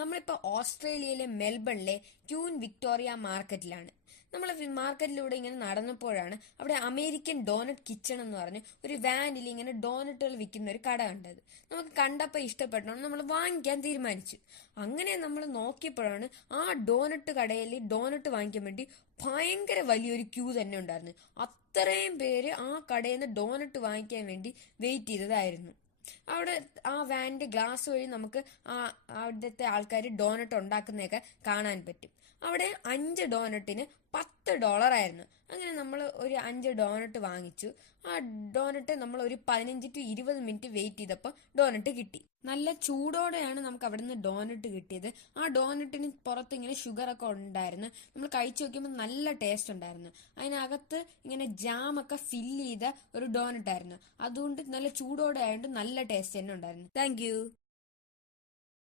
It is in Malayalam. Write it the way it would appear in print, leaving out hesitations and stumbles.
നമ്മളിപ്പോൾ ഓസ്ട്രേലിയയിലെ മെൽബണിലെ ക്യൂൻ വിക്ടോറിയ മാർക്കറ്റിലാണ്. നമ്മൾ മാർക്കറ്റിലൂടെ ഇങ്ങനെ നടന്നപ്പോഴാണ് അവിടെ അമേരിക്കൻ ഡോനറ്റ് കിച്ചൺ എന്ന് പറഞ്ഞ് ഒരു വാനിൽ ഇങ്ങനെ ഡോനറ്റുകൾ വിൽക്കുന്ന ഒരു കട കണ്ടത്. നമുക്ക് കണ്ടപ്പോൾ ഇഷ്ടപ്പെട്ടോണ്ട് നമ്മൾ വാങ്ങിക്കാൻ തീരുമാനിച്ചു. അങ്ങനെ നമ്മൾ നോക്കിയപ്പോഴാണ് ആ ഡോനറ്റ് കടയിൽ ഡോനറ്റ് വാങ്ങിക്കാൻ വേണ്ടി ഭയങ്കര വലിയൊരു ക്യൂ തന്നെ ഉണ്ടായിരുന്നു. അത്രയും പേര് ആ കടയിൽ നിന്ന് ഡോനറ്റ് വാങ്ങിക്കാൻ വേണ്ടി വെയിറ്റ് ചെയ്തതായിരുന്നു. അവിടെ ആ വാനിന്റെ ഗ്ലാസ് വഴി നമുക്ക് അവിടുത്തെ ആൾക്കാർ ഡോനറ്റ് ഉണ്ടാക്കുന്നതൊക്കെ കാണാൻ പറ്റും. അവിടെ 5 ഡോനറ്റിന് $10 ആയിരുന്നു. അങ്ങനെ നമ്മൾ ഒരു 5 ഡോനറ്റ് വാങ്ങിച്ചു. ആ ഡോനറ്റ് നമ്മൾ ഒരു 15 to 20 മിനിറ്റ് വെയിറ്റ് ചെയ്തപ്പോൾ ഡോനറ്റ് കിട്ടി. നല്ല ചൂടോടെയാണ് നമുക്ക് അവിടെ നിന്ന് ഡോനറ്റ് കിട്ടിയത്. ആ ഡോനറ്റിന് പുറത്ത് ഇങ്ങനെ ഷുഗർ ഒക്കെ ഉണ്ടായിരുന്നു. നമ്മൾ കഴിച്ചു നോക്കിയപ്പോൾ നല്ല ടേസ്റ്റ് ഉണ്ടായിരുന്നു. അതിനകത്ത് ഇങ്ങനെ ജാമൊക്കെ ഫില്ല് ചെയ്ത ഒരു ഡോനറ്റ് ആയിരുന്നു. അതുകൊണ്ട് നല്ല ചൂടോടെ ആയതുകൊണ്ട് നല്ല ടേസ്റ്റ് തന്നെ ഉണ്ടായിരുന്നു. താങ്ക്